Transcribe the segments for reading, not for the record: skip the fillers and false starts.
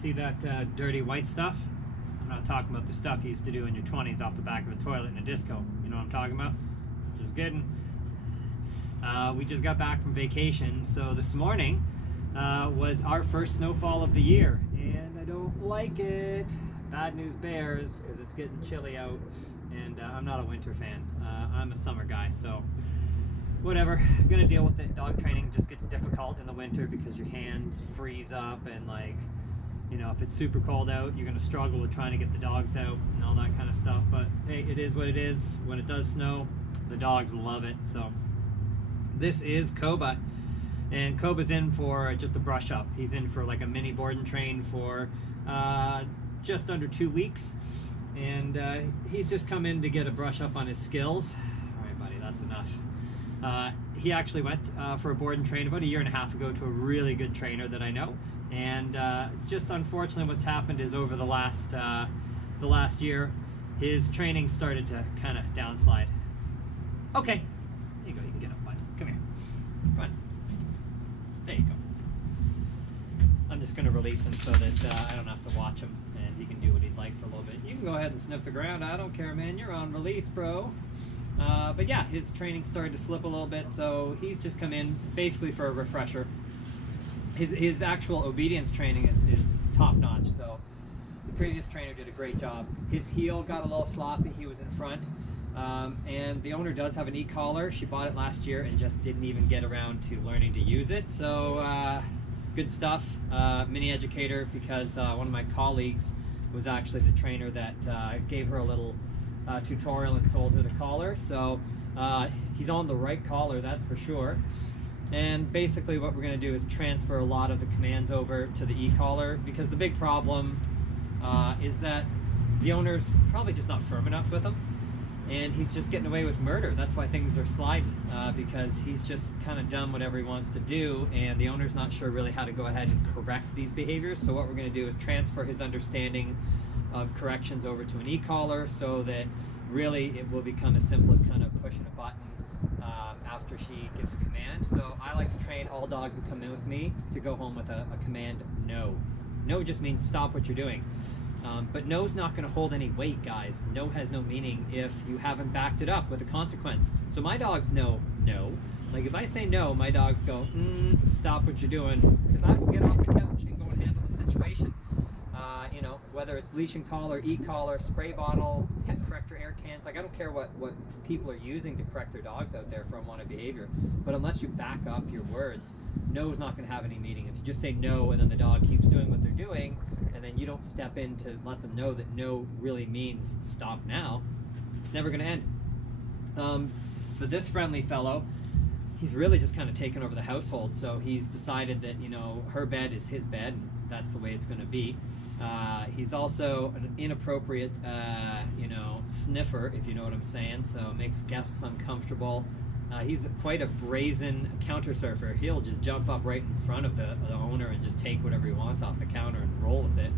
See that dirty white stuff? I'm not talking about the stuff you used to do in your 20s off the back of a toilet in a disco. You know what I'm talking about? Just kidding. We just got back from vacation, so this morning was our first snowfall of the year, and I don't like it. Bad news bears, because it's getting chilly out, and I'm not a winter fan. I'm a summer guy, so whatever. I'm gonna deal with it. Dog training just gets difficult in the winter because your hands freeze up, and like, you know, if it's super cold out, you're gonna struggle with trying to get the dogs out and all that kind of stuff. But hey, it is what it is. When it does snow, the dogs love it. So this is Koba, and Koba's in for just a brush up. He's in for like a mini board and train for just under 2 weeks, and he's just come in to get a brush up on his skills. All right, buddy, that's enough. He actually went for a board and train about 1.5 years ago to a really good trainer that I know, and just unfortunately what's happened is over the last year his training started to kind of downslide. Okay, there you go, you can get up, bud. Come here, come on. There you go. I'm just going to release him so that I don't have to watch him, and he can do what he'd like for a little bit. You can go ahead and sniff the ground, I don't care, man. You're on release, bro. But yeah, his training started to slip a little bit, so he's just come in basically for a refresher. His actual obedience training is top notch, so the previous trainer did a great job. His heel got a little sloppy, he was in front, and the owner does have an e-collar. She bought it last year and just didn't even get around to learning to use it, so good stuff. Mini educator, because one of my colleagues was actually the trainer that gave her a little tutorial and sold her the collar, so he's on the right collar, that's for sure. And basically what we're going to do is transfer a lot of the commands over to the e-collar, because the big problem is that the owner's probably just not firm enough with him, and he's just getting away with murder. That's why things are sliding, because he's just kind of done whatever he wants to do, and the owner's not sure really how to go ahead and correct these behaviors. So what we're going to do is transfer his understanding of corrections over to an e-collar, so that really it will become as simple as kind of pushing a button after she gives a command. So I like to train all dogs that come in with me to go home with a command no. No just means stop what you're doing. But no's not going to hold any weight, guys. No has no meaning if you haven't backed it up with a consequence. So my dogs know no. Like if I say no, my dogs go, stop what you're doing, because I will get off the couch and go and handle the situation. You know, whether it's leash and collar, e-collar, spray bottle, pet corrector, air cans, like I don't care what people are using to correct their dogs out there for unwanted behavior, but unless you back up your words, no is not going to have any meaning. If you just say no and then the dog keeps doing what they're doing, and then you don't step in to let them know that no really means stop now, it's never going to end. But this friendly fellow, he's really just kind of taken over the household, so he's decided that, you know, her bed is his bed, and that's the way it's going to be. He's also an inappropriate, you know, sniffer, if you know what I'm saying, so makes guests uncomfortable. He's quite a brazen counter surfer. He'll just jump up right in front of the owner and just take whatever he wants off the counter and roll with it.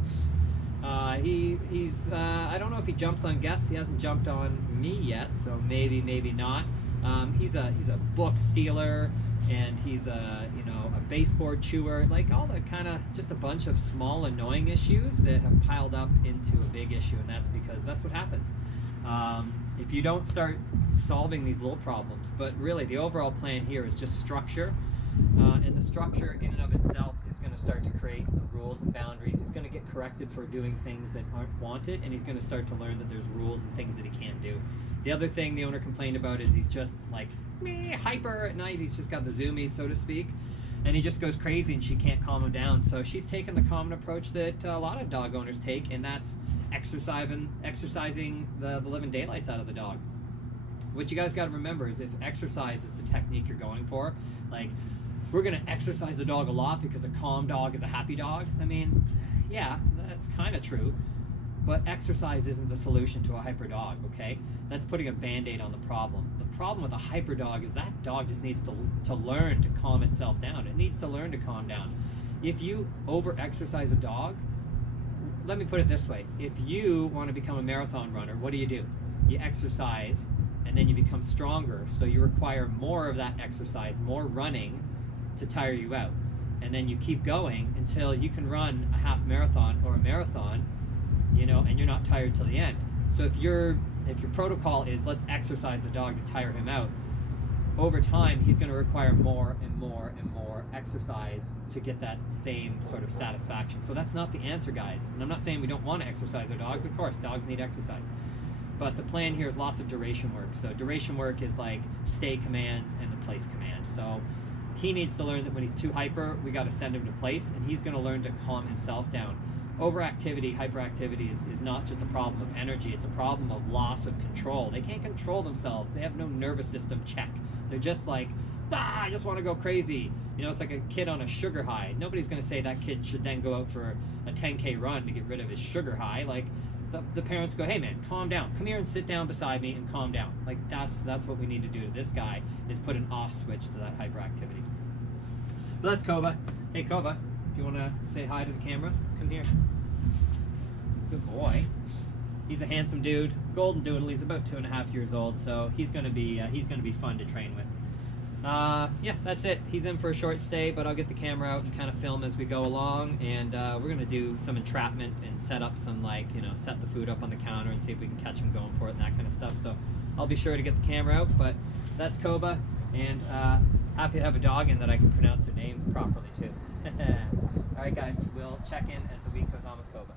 He's I don't know if he jumps on guests. He hasn't jumped on me yet, so maybe not. He's a book stealer, and he's a, you know, a baseboard chewer, like all the kind of just a bunch of small annoying issues that have piled up into a big issue, and that's because that's what happens if you don't start solving these little problems. But really the overall plan here is just structure, and the structure in and of itself is going to start to create the rules and boundaries. He's going to get corrected for doing things that aren't wanted, and he's going to start to learn that there's rules and things that he can't do. The other thing the owner complained about is he's just like hyper at night. He's just got the zoomies, so to speak, and he just goes crazy and she can't calm him down. So she's taken the common approach that a lot of dog owners take, and that's exercising the living daylights out of the dog. What you guys got to remember is if exercise is the technique you're going for, like we're going to exercise the dog a lot because a calm dog is a happy dog. I mean, yeah, that's kind of true. But exercise isn't the solution to a hyper dog, okay? That's putting a band-aid on the problem. The problem with a hyper dog is that dog just needs to learn to calm itself down. It needs to learn to calm down. If you over-exercise a dog, let me put it this way. If you want to become a marathon runner, what do? You exercise, and then you become stronger. So you require more of that exercise, more running, to tire you out. and then you keep going until you can run a half marathon or a marathon, you know, and you're not tired till the end. So if your protocol is let's exercise the dog to tire him out, over time he's going to require more and more and more exercise to get that same sort of satisfaction. So that's not the answer, guys. And I'm not saying we don't want to exercise our dogs. Of course, dogs need exercise. But the plan here is lots of duration work. So duration work is like stay commands and the place command. So he needs to learn that when he's too hyper, we got to send him to place, and he's going to learn to calm himself down. Overactivity, hyperactivity is not just a problem of energy, it's a problem of loss of control. They can't control themselves. They have no nervous system check. They're just like, I just want to go crazy. You know, it's like a kid on a sugar high. Nobody's going to say that kid should then go out for a 10K run to get rid of his sugar high. Like, the parents go, hey man, calm down. Come here and sit down beside me and calm down. Like, that's what we need to do to this guy, is put an off switch to that hyperactivity. But that's Koba. Hey Koba, if you want to say hi to the camera, come here. Good boy. He's a handsome dude, golden doodle. He's about 2.5 years old, so he's gonna be fun to train with. Yeah, that's it. He's in for a short stay, but I'll get the camera out and kind of film as we go along, and we're gonna do some entrapment and set up some, like, you know, set the food up on the counter and see if we can catch him going for it and that kind of stuff. So I'll be sure to get the camera out. But that's Koba, and happy to have a dog and that I can pronounce their name properly too. All right, guys, we'll check in as the week goes on with Koba.